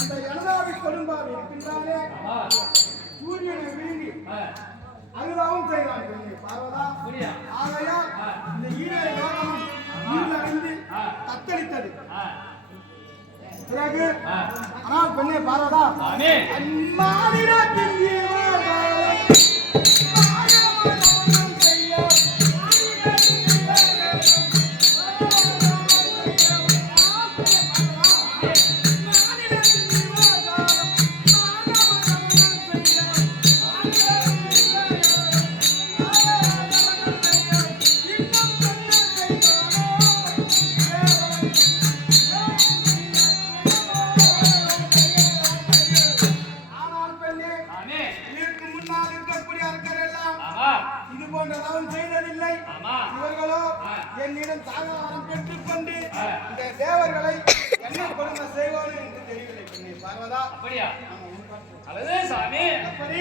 அந்த எனதாவி கொடும்பாவி இருக்கின்றானே சூரியனை விழுங்கி அதுதான் செய்யலாம் பார்வதா. ஆகையா இந்த ஈரரை லோகமும் நீரில் தத்தளித்தது. பிறகு ஆனால் பெண்ணே பார்வதா மாநிலத்தில் என்னிடம் சாகாவரம் பெற்றுக்கொண்டு இந்த தேவர்களை என்ன கொடுமை செய்வானு என்று தெரியவில்லை பார்வதா. அப்படியா? அல்லது சாமி அப்படி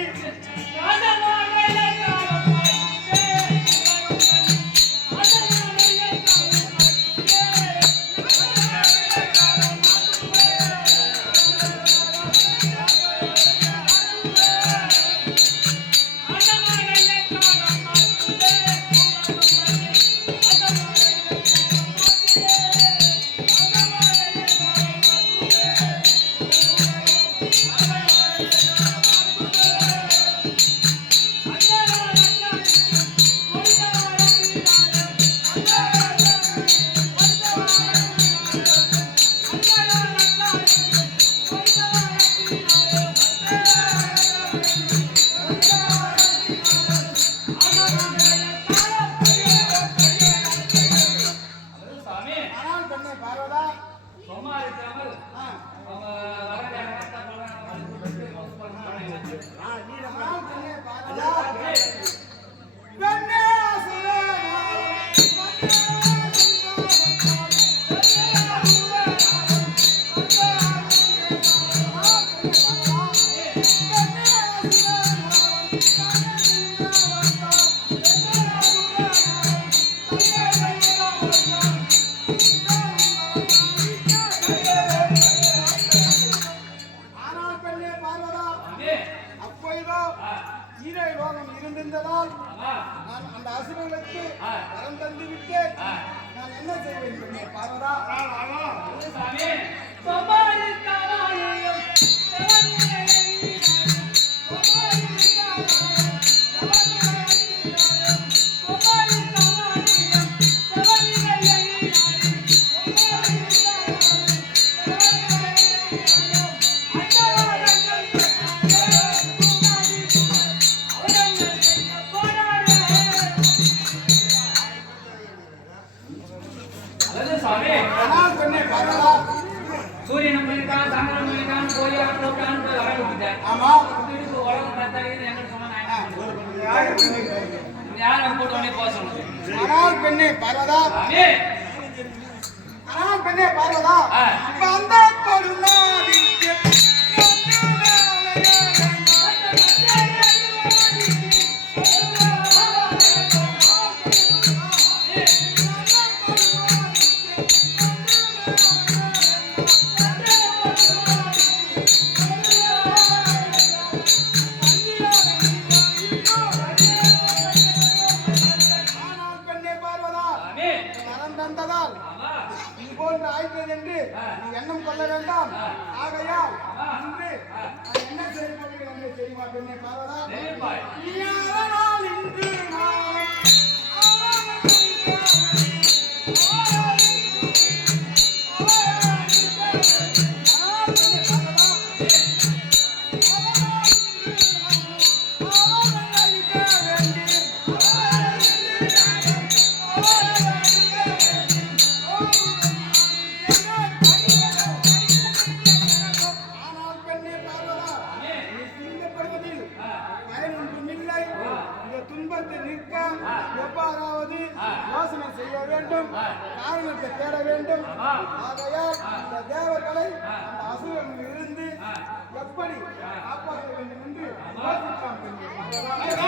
இருந்திருந்ததால் நான் அந்த அசுரர்களுக்கு வரம் தந்து விட்டேன். நான் என்ன செய்வேன் பார்வதா? சூரியன் பண்ணிருக்கான், சந்திரன் பண்ணிருக்கான், கோயில் போட்டான், வர விட்டுட்டேன். ஆமா உலகம் பார்த்தாலே எங்க சொன்னா யாரும் போட்டு உடனே போக சொன்னது. ஆனால் பெண்ணே பார்வதா, ஆனால் பெண்ணே பார்வதா வந்த கொடுநாடி என்று எண்ணம் கொள்ள வேண்டாம். ஆகையால் இன்று என்ன செய்ய போகிறேன் என்று தெரியுமா பெண்ணே பார்வதா? இன்று எவ்வாறாவது யோசனை செய்ய வேண்டும், காரணத்தை தேட வேண்டும். ஆகையால் இந்த தேவர்களை அந்த அசுரனில் இருந்து அதுதான்